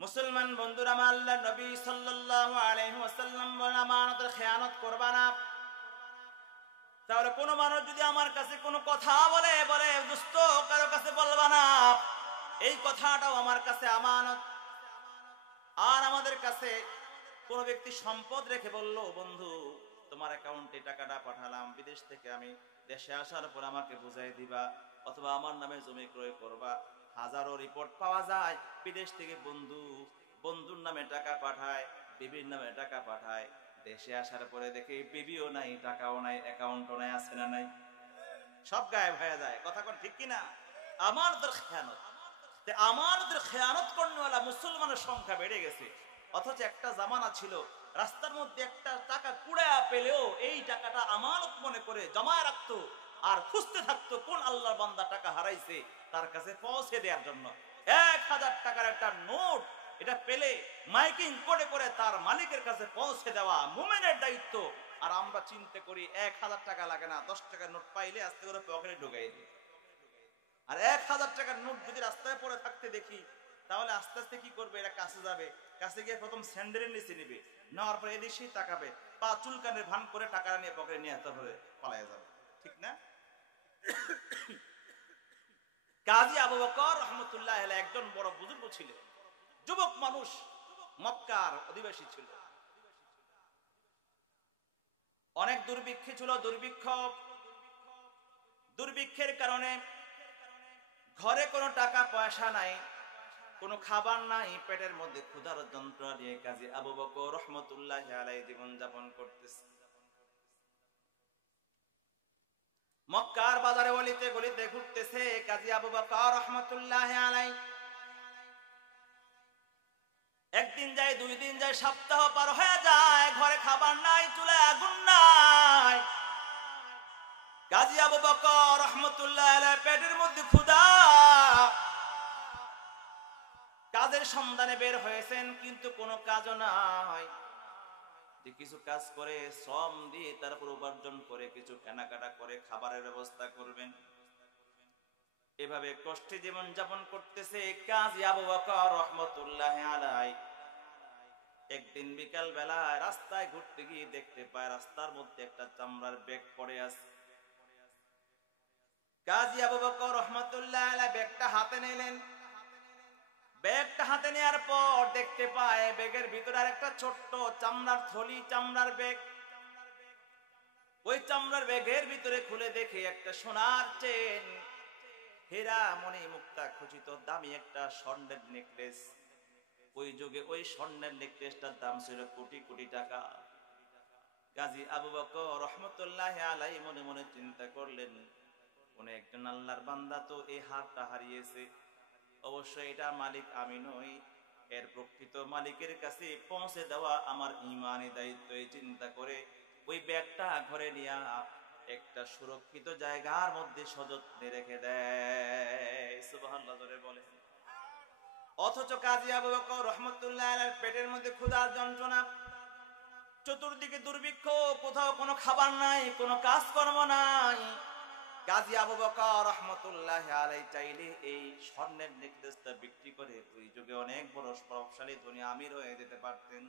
মুসলমান বন্ধুরা, আল্লাহর নবী সাল্লাল্লাহু আলাইহি ওয়াসাল্লাম বলেন, আমানতের খেয়ানত করবা না। তাহলে কোনো মানুষ যদি আমার কাছে কোনো কথা বলে দোস্ত কারো কাছে বলবা না, এই কথাটাও আমার কাছে আমানত। আর আমাদের কাছে কোনো ব্যক্তি সম্পদ রেখে বলল, বন্ধু তোমার অ্যাকাউন্টে টাকাটা পাঠালাম বিদেশ থেকে, আমি দেশে আসার পর আমাকে বুঝাই দিবা, অথবা আমার নামে জমি ক্রয় করবা। হাজারো রিপোর্ট পাওয়া যায় বিদেশ থেকে বন্ধুর নামে টাকা পাঠায়, বিবির নামে টাকা পাঠায়, দেশে আসার পরে দেখে বিবিও নাই, টাকাও নাই, অ্যাকাউন্টও নাই, আছে না নাই? সব গায়েব হয়ে যায়। কথা কোন ঠিক কিনা? আমানতের খেয়ানত। আমানতের খেয়ানত করেওয়ালা মুসলমানের সংখ্যা বেড়ে গেছে। অথচ একটা জামানা ছিল রাস্তার মধ্যে একটা টাকা কুড়ায়া পেলেও এই টাকাটা আমানত মনে করে জমায় রাখতো, আর খুঁজতে থাকতো কোন আল্লাহর বান্দা টাকা হারাইছে তার কাছে পৌঁছে দেওয়ার জন্য। 1000 টাকার একটা নোট এটা পেলে মাইকিং করে করে তার মালিকের কাছে পৌঁছে দেওয়া মুমিনের দায়িত্ব। আর আমরা চিন্তা করি 1000 টাকা লাগে না, 10 টাকার নোট পাইলে আস্তে করে পকেটে ঢুকাই দিই। আর 1000 টাকার নোট যদি রাস্তায় পড়ে থাকতে দেখি, তাহলে আস্তে আস্তে কি করবে? এটা কাছে যাবে, কাছে গিয়ে প্রথম স্যান্ডেলের নিচে নিবে, নেওয়ার পরে এদেশেই তাকাবে, পা চুলকানের ভান করে টাকাটা নিয়ে পকেটে নিয়ে তারপরে পালাইয়া যাবে। ঠিক না? কাজী আবু বকর রহমতুল্লাহ আলাইহি একজন বড় বুজুর্গ ছিলেন, যুবক মানুষ, মক্কার অধিবাসী ছিল। অনেক দুর্ভিক্ষ ছিল, দুর্ভিক্ষের কারণে ঘরে কোনো টাকা পয়সা নাই, কোনো খাবার নাই, পেটের মধ্যে ক্ষুধার যন্ত্রণা নিয়ে কাজী আবু বকর রহমতুল্লাহ আলাইহি জীবন যাপন করতেছে। মক্কার বাজারে অলিতে গলিতে ঘুরতেছে কাজী আবু বকর রহমতুল্লাহ আলাইহি। একদিন যায়, 2 দিন যায়, সপ্তাহ পার হয়ে যায়, ঘরে খাবার নাই, চুলায় আগুন নাই। কাজী আবু বকর রহমতুল্লাহ আলাইহি পেটের মধ্যে ক্ষুধা, কাজের সন্ধানে বের হয়েছেন, কিন্তু কোনো কাজও নাই। যে কিছু কাজ করে শ্রম দিয়ে তারপর উপার্জন করে কিছু কেনাকাটা করে খাবারের ব্যবস্থা করবেন, এভাবে কষ্টে জীবন যাপন করতেছে কাজী আবু বকর রহমতুল্লাহ আলাইহি। একদিন বিকাল বেলা রাস্তায় ঘুরতে গিয়ে দেখতে পায় রাস্তার মধ্যে একটা চামড়ার ব্যাগ পড়ে আছে। কাজী আবু বকর রহমতুল্লাহ আলাইহি ব্যাগটা হাতে নিলেন। ব্যাগটা হাতে নেওয়ার পর দেখতে পায় ব্যাগের ভিতরে আর একটা ছোট্ট চামড়ার থলি, চামড়ার ব্যাগ। ওই চামড়ার ব্যাগের ভিতরে খুলে দেখে একটা সোনার চেন, হীরা মণি মুক্তা খচিত দামি একটা স্বর্ণের নেকলেস। ওই যুগে ওই স্বর্ণের নেকলেসটার দাম ছিল কোটি কোটি টাকা। কাজী আবু বকর রহমতুল্লাহ আলাইহি মনে মনে চিন্তা করলেন, কোন একজন আল্লাহর বান্দা তো এই হারটা হারিয়েছে, অবশ্যই এটা মালিক আমি নই, এর প্রকৃত মালিকের কাছে পৌঁছে দেওয়া আমার ঈমানি দায়িত্ব। এই চিন্তা করে ওই ব্যাগটা ঘরে নিয়ে একটা সুরক্ষিত জায়গার মধ্যে সযত্নে রেখে দেয়। সুবহানাল্লাহ জোরে বলে। অথচ কাজী আবু বকর রহমতুল্লাহ আলাইহির পেটের মধ্যে ক্ষুধার যন্ত্রণা, চতুর্দিকে দুর্ভিক্ষ, কোথাও কোনো খাবার নাই, কোনো কাজকর্ম নাই। কাজী আবু বকর রহমতুল্লাহ আলাইহি চাইলে এই স্বর্ণের নেকলেসটা বিক্রি করে ওই যুগে অনেক বড় প্রভাবশালী ধনী আমির হয়ে যেতে পারতেন,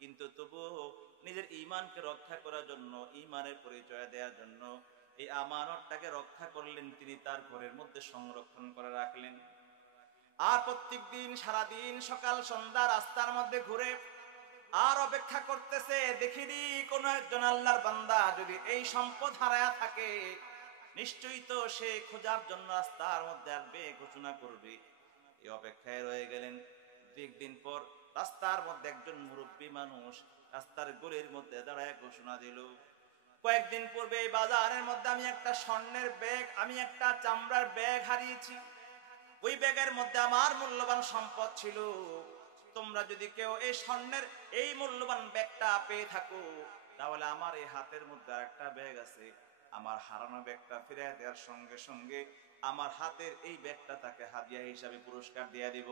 কিন্তু তবুও নিজের ঈমানকে রক্ষা করার জন্য, ঈমানের পরিচয় দেওয়ার জন্য এই আমানতটাকে রক্ষা করলেন। তিনি তার ঘরের মধ্যে সংরক্ষণ করে রাখলেন। আর প্রত্যেকদিন সারাদিন সকাল সন্ধ্যা রাস্তার মধ্যে ঘুরে আর অপেক্ষা করতেছে, দেখিনি কোন একজন আল্লাহর বান্দা যদি এই সম্পদ হারায়া থাকে, নিশ্চয়ই তো সে খোঁজার জন্য রাস্তার মধ্যে আসবে, ঘোষণা করবে। এই অপেক্ষায় রয়ে গেলেন। 2 দিন পর রাস্তার মধ্যে একজন মুরব্বী মানুষ রাস্তার গলির মধ্যে দাঁড়ায় ঘোষণা দিল, কয়েকদিন পূর্বে এই বাজারের মধ্যে আমি একটা স্বর্ণের ব্যাগ, আমি একটা চামড়ার ব্যাগ হারিয়েছি। ওই ব্যাগের মধ্যে আমার মূল্যবান সম্পদ ছিল। তোমরা যদি কেউ এই স্বর্ণের এই মূল্যবান ব্যাগটা পেয়ে থাকো, তাহলে আমার এই হাতের মধ্যে আরেকটা ব্যাগ আছে, আমার হারানো ব্যাগটা ফিরিয়ে দেওয়ার সঙ্গে সঙ্গে আমার হাতের এই ব্যাগটা তাকে হাদিয়া হিসাবে পুরস্কার দিয়ে দিব।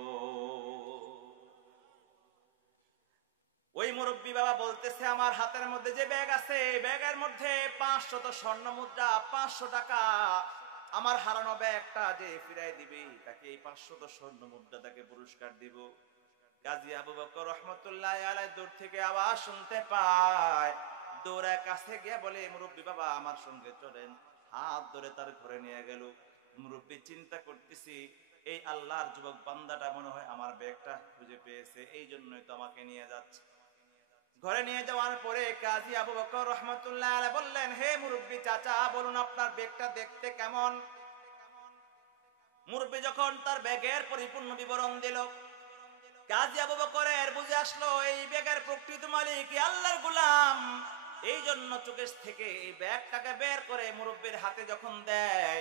ওই মুরব্বী বাবা বলতেছে, আমার হাতের মধ্যে যে ব্যাগ আছে, ব্যাগের মধ্যে 500 স্বর্ণ মুদ্রা, 500 টাকা। আমার হারানো ব্যাগটা যে ফিরাই দিবে তাকে এই 500 স্বর্ণ মুদ্রা তাকে পুরস্কার দিব। কাজী আবু বকর রহমতুল্লাহ আলাইহি দূর থেকে আওয়াজ শুনতে পায়, দৌড়ায় কাছে গিয়ে বলে, মুরব্বী বাবা আমার সঙ্গে চলেন। হাত ধরে তার ঘরে নিয়ে গেল। মুরব্বী চিন্তা করতেছি, এই আল্লাহর যুবক বান্দাটা মনে হয় আমার ব্যাগটা খুঁজে পেয়েছে, এই জন্যই তো আমাকে নিয়ে যাচ্ছে। ঘরে নিয়ে যাওয়ার পরে কাজী আবু বকর রহমতুল্লাহ আলাইহি বললেন, হে মুরব্বী চাচা, বলুন আপনার ব্যাগটা দেখতে কেমন? মুরব্বী যখন তার ব্যাগের পরিপূর্ণ বিবরণ দিল, কাজী আবু বকরের বুঝে আসলো এই ব্যাগের প্রকৃত মালিক আল্লাহর গোলাম। এই জন্য চোখের থেকে এই ব্যাগটাকে বের করে মুরব্বীর হাতে যখন দেয়,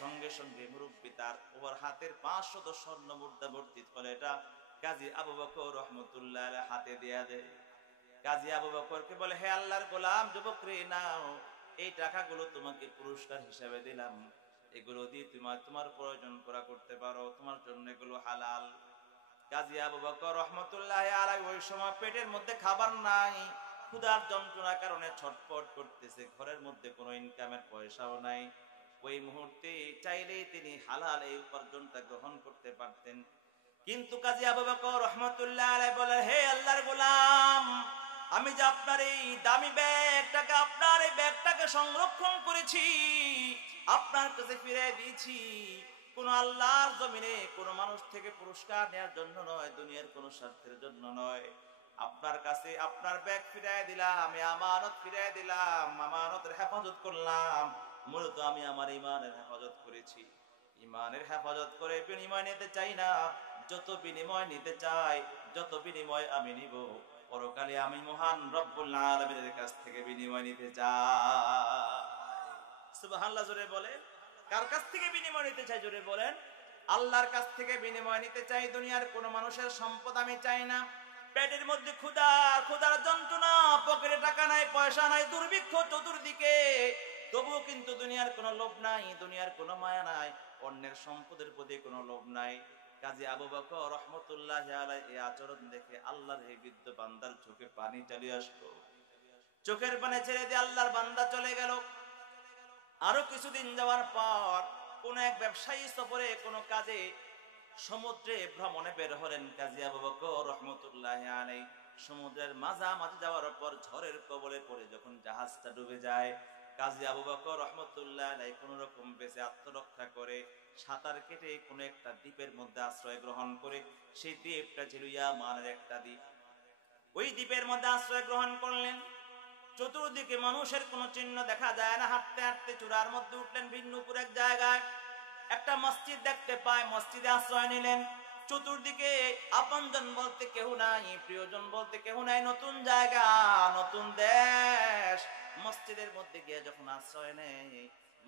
সঙ্গে সঙ্গে মুরব্বী তার ওর হাতের 500 স্বর্ণ মুদ্রা ভর্তি করে এটা কাজী আবু বকর রহমতুল্লাহ আলাইহি হাতে দিয়ে দেয়। কাজী আবু বকরকে বলে, হে আল্লাহর গোলাম, যুবক রে, নাও, এই টাকাগুলো তোমাকে পুরস্কার হিসেবে দিলাম, এগুলো দিয়ে তোমার প্রয়োজন পুরা করতে পারো, তোমার জন্য এগুলো হালাল। কাজী আবু বকর রহমতুল্লাহ আলাইহি ওই সময় পেটের মধ্যে খাবার নাই, ক্ষুধার যন্ত্রণার কারণে ছটফট করতেছে, ঘরের মধ্যে কোনো ইনকামের পয়সাও নাই। ওই মুহূর্তে চাইলেই তিনি হালাল এই উপার্জনটা গ্রহণ করতে পারতেন, কিন্তু কাজী আবু বকর রহমতুল্লাহ আলাইহি বলেন, হে আল্লাহর গোলাম, আমি যে আপনার এই দামি ব্যাগটাকে, আপনার এই ব্যাগটাকে সংরক্ষণ করেছি, আপনার কাছে ফিরে দিয়েছি, কোন আল্লাহর জমিনে কোন মানুষ থেকে পুরস্কার নেওয়ার জন্য নয়, দুনিয়ার কোন স্বার্থের জন্য নয়। আপনার কাছে আপনার ব্যাগ ফিরাই দিলাম, আমি আমানত ফিরাই দিলাম, আমানতের হেফাজত করলাম। মূলত আমি আমার ইমানের হেফাজত করেছি, ইমানের হেফাজত করে বিনিময় নিতে চাই না। যত বিনিময় নিতে চাই, যত বিনিময় আমি নিব, পরকালে আমি মহান রব্বুল আলামিনের কাছ থেকে বিনিময় নিতে চাই। সুবহানাল্লাহ, জোরে বলেন। কার কাছ থেকে বিনিময় নিতে চাই? জোরে বলেন। আল্লাহর কাছ থেকে বিনিময় নিতে চাই। দুনিয়ার কোন মানুষের সম্পদ আমি চাই না। পেটের মধ্যে ক্ষুধা, ক্ষুধার যন্ত্রণা, পকেটে টাকা নাই, পয়সা নাই, দুর্ভিক্ষ চতুর্দিকে, তবুও কিন্তু দুনিয়ার কোনো লোভ নাই, দুনিয়ার কোনো মায়া নাই, অন্যের সম্পদের প্রতি কোনো লোভ নাই। কাজী আবু বকর রহমতুল্লাহ আলাইহি এই আচরণ দেখে আল্লাহর এই বৃদ্ধ বান্দার চোখে পানি চলে আসলো। চোখের পানি ছেড়ে দিয়ে আল্লাহর বান্দা চলে গেল। আরো কিছুদিন যাওয়ার পর কোন এক ব্যবসায়ী সফরে কোনো কাজে সমুদ্রে ভ্রমণে বের হলেন কাজী আবু বকর রহমতুল্লাহ আলাইহি। সমুদ্রের মাঝামাঝি যাওয়ার পর ঝড়ের কবলে পড়ে যখন জাহাজটা ডুবে যায়, কাজী আবু বকর রহমতুল্লাহ আলাইহি কোন রকম বেঁচে আত্মরক্ষা করে সাঁতার কেটে কোন একটা দ্বীপের মধ্যে আশ্রয় গ্রহণ করে, সেই দ্বীপটা ছিল ইয়ামানের একটা দ্বীপ। ওই দ্বীপের মধ্যে আশ্রয় গ্রহণ করলেন। চতুর্দিকে মানুষের কোনো চিহ্ন দেখা যায় না। হাঁটতে হাঁটতে চূড়ার মধ্যে উঠলেন, ভিন্নপুর এক জায়গায় একটা মসজিদ দেখতে পায়, মসজিদে আশ্রয় নিলেন। চতুর্দিকে আপনজন বলতে কেউ নাই, প্রিয়জন বলতে কেউ নাই, নতুন জায়গা, নতুন দেশ। মসজিদের মধ্যে গিয়ে যখন আশ্রয় নেয়,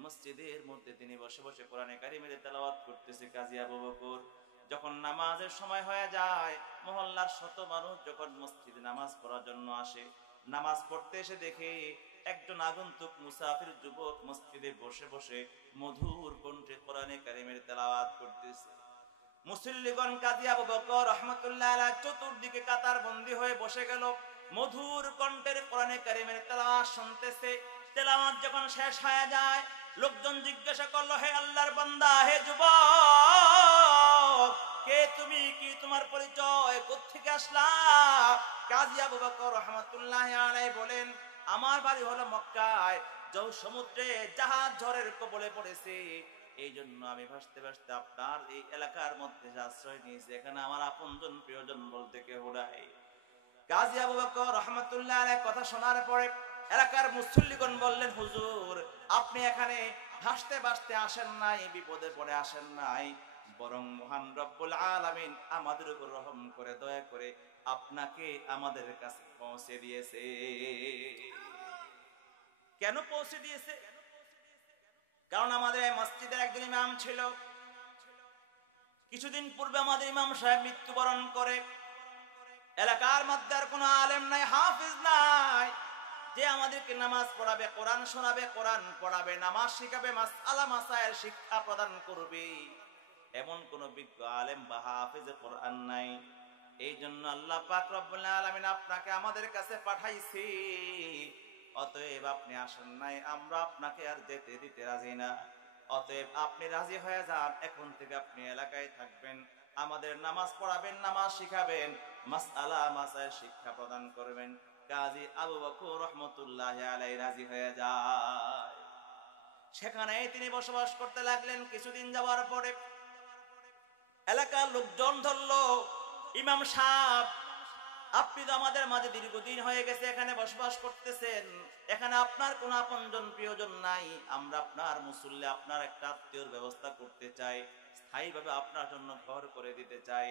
মসজিদের মধ্যে তিনি বসে বসে কোরআনে কারিমের তেলাওয়াত করতেছে কাজী আবু বকর। যখন নামাজের সময় হয়ে যায়, মহল্লার শত মানুষ যখন মসজিদে নামাজ পড়ার জন্য আসে, নামাজ পড়তে এসে দেখে একজন আগন্তুক মুসাফির যুবক মসজিদে বসে বসে মধুর কণ্ঠে কোরআনে কারিমের তেলাওয়াত করতেছে। মুসল্লিগণ কাজী আবু বকর রহমতুল্লাহ আলাইহি চতুর্দিকে কাতার বন্দী হয়ে বসে গেল, মধুর কণ্ঠের কোরআনে কারিমের তেলাওয়াত শুনতেছে। তেলাওয়াত যখন শেষ হয়ে যায়, লোকজন জিজ্ঞাসা করলো, হে আল্লাহর বান্দা, হে যুবক, কে তুমি, কি তোমার পরিচয়, কোত্থেকে আসলা? কাজী আবু বকর রহমতুল্লাহ আলাইহি বলেন, আমার বাড়ি হলো মক্কায়, যৌ সমুদ্রে জাহাজ ঝড়ের কবলে পড়েছে, এই জন্য আমি ভাসতে ভাসতে আপনার এই এলাকার মধ্যে আশ্রয় নিয়েছি, এখানে আমার আপনজন প্রিয়জন বলতে কেউ নাই। কাজী আবু বকর রহমতুল্লাহ আলাইহি কথা শোনার পরে এলাকার মুসল্লিগণ বললেন, হুজুর, আপনি এখানে ভাসতে ভাসতে আসেন নাই, বিপদে পড়ে আসেন নাই, বরং মহান রব্বুল আলামিন আমাদের উপর রহম করে দয়া করে আপনাকে আমাদের কাছে পৌঁছে দিয়েছে। কেন পৌঁছে দিয়েছে? কারণ আমাদের এই মসজিদের একজন ইমাম ছিল, কিছুদিন পূর্বে আমাদের ইমাম সাহেব মৃত্যুবরণ করে। এলাকার মধ্যে আর কোনো আলেম নাই, হাফিজ নাই, যে আমাদেরকে নামাজ পড়াবে, কোরআন শোনাবে, কোরআন পড়াবে, নামাজ শিখাবে, মাসআলা মাসায়েল শিক্ষা প্রদান করবে, এমন কোন বিজ্ঞ আলেম বা হাফিজ কোরআন নাই। এই জন্য আল্লাহ পাক রব্বুল আলামিন আপনাকে আমাদের কাছে পাঠাইছি। অতএব আপনি আসেন নাই, আমরা আপনাকে আর যেতে দিতে রাজি না। অতএব আপনি রাজি হয়ে যান, এখন থেকে আপনি এলাকায় থাকবেন, আমাদের নামাজ পড়াবেন, নামাজ শিখাবেন, মাসআলা মাসাইল শিক্ষা প্রদান করবেন। কাজী আবু বকর রহমতুল্লাহি আলাইহি রাজি হয়ে যায়। সেখানে তিনি বসবাস করতে লাগলেন। কিছুদিন যাওয়ার পরে এলাকার লোকজন ধরলো, ইমাম সাহেব, আপনি তো আমাদের মাঝে দীর্ঘদিন হয়ে গেছে এখানে বসবাস করতেছেন, এখানে আপনার কোন আপনজন প্রিয়জন নাই, আমরা আপনার মুসল্লি, আপনার একটা আত্মীয়র ব্যবস্থা করতে চাই, স্থায়ীভাবে আপনার জন্য ঘর করে দিতে চাই।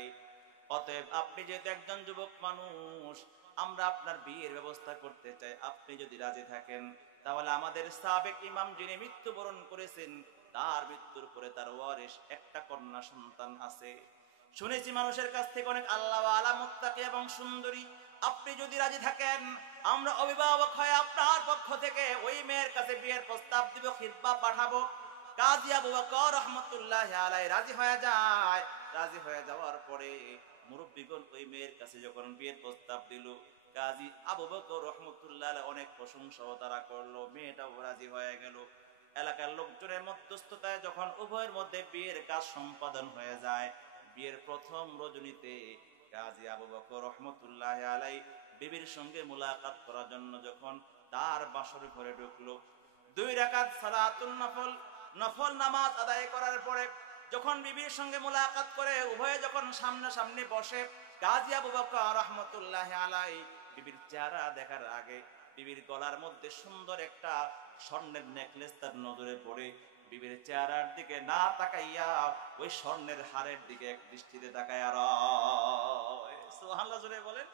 অতএব আপনি যেহেতু একজন যুবক মানুষ, আমরা আপনার বিয়ের ব্যবস্থা করতে চাই। আপনি যদি রাজি থাকেন তাহলে আমাদের সাবেক ইমাম যিনি মৃত্যুবরণ করেছেন, তার মৃত্যুর পরে তার ওয়ারিস একটা কন্যা সন্তান আছে। শুনেছি মানুষের কাছ থেকে অনেক আল্লাহওয়ালা, মুত্তাকি এবং সুন্দরী। আপনি যদি রাজি থাকেন, আমরা অভিভাবক হয়ে আপনার পক্ষ থেকে ওই মেয়ের কাছে বিয়ের প্রস্তাব দিব, খিতবা পাঠাবো। কাজী আবু বকর রহমতুল্লাহি আলাইহি রাজি হয়ে যায়। রাজি হয়ে যাওয়ার পরে মুরব্বিগণ ওই মেয়ের কাছে যখন বিয়ের প্রস্তাব দিল, কাজী আবু বকর রহমতুল্লাহি আলাইহি অনেক প্রশংসাও তারা করলো, মেয়েটাও রাজি হয়ে গেল। এলাকার লোকজনের মধ্যস্থতায় যখন উভয়ের মধ্যে বিয়ের কাজ সম্পাদন হয়ে যায়, বিয়ের প্রথম রজনীতে কাজী আবু বকর রহমতুল্লাহি আলাইহি বিবির সঙ্গে মুলাকাত করার জন্য যখন তার বাসর ঘরে ঢুকলো, 2 রাকাত সালাতুন নফল, নফল নামাজ আদায় করার পরে যখন বিবির সঙ্গে মুলাকাত করে উভয়ে যখন সামনাসামনি বসে, কাজী আবু বকর রহমতুল্লাহি আলাইহি বিবির চেহারা দেখার আগে বিবির গলার মধ্যে সুন্দর একটা স্বর্ণের নেকলেস তার নজরে পড়ে বিবির চেহারার দিকে না তাকাইয়া ওই স্বর্ণের হারের দিকে এক দৃষ্টিতে তাকাইয়া রয়। সুবহানাল্লাহ জোরে বলেন।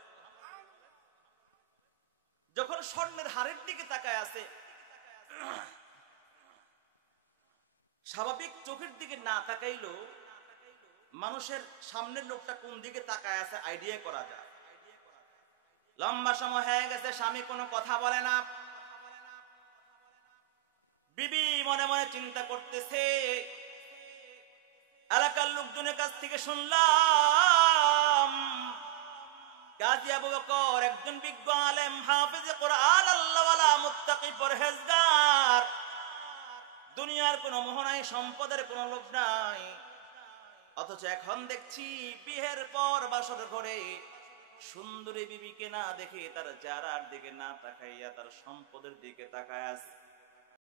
যখন স্বর্ণের হারের দিকে তাকায় আছে, স্বাভাবিক চোখের দিকে না তাকাইলো মানুষের সামনের লোকটা কোন দিকে তাকায় আছে আইডিয়া করা যায়। লম্বা সময় হয়ে গেছে, স্বামী কোনো কথা বলে না। বিবি মনে মনে চিন্তা করতেছে, এলাকার লোকজনের কাছ থেকে শুনলাম কাজী আবু বকর একজন বিজ্ঞ আলেম, হাফেজে কোরআন, আল্লাহওয়ালা, মুত্তাকি, পরহেজগার, দুনিয়ার কোনো মোহ নাই, সম্পদের কোনো লোভ নাই। অথচ এখন দেখছি বিয়ের পর বাসর ঘরে সুন্দরী বিবিকে না দেখে, তার চেহারার দিকে না তাকাইয়া তার সম্পদের দিকে তাকায় আছে।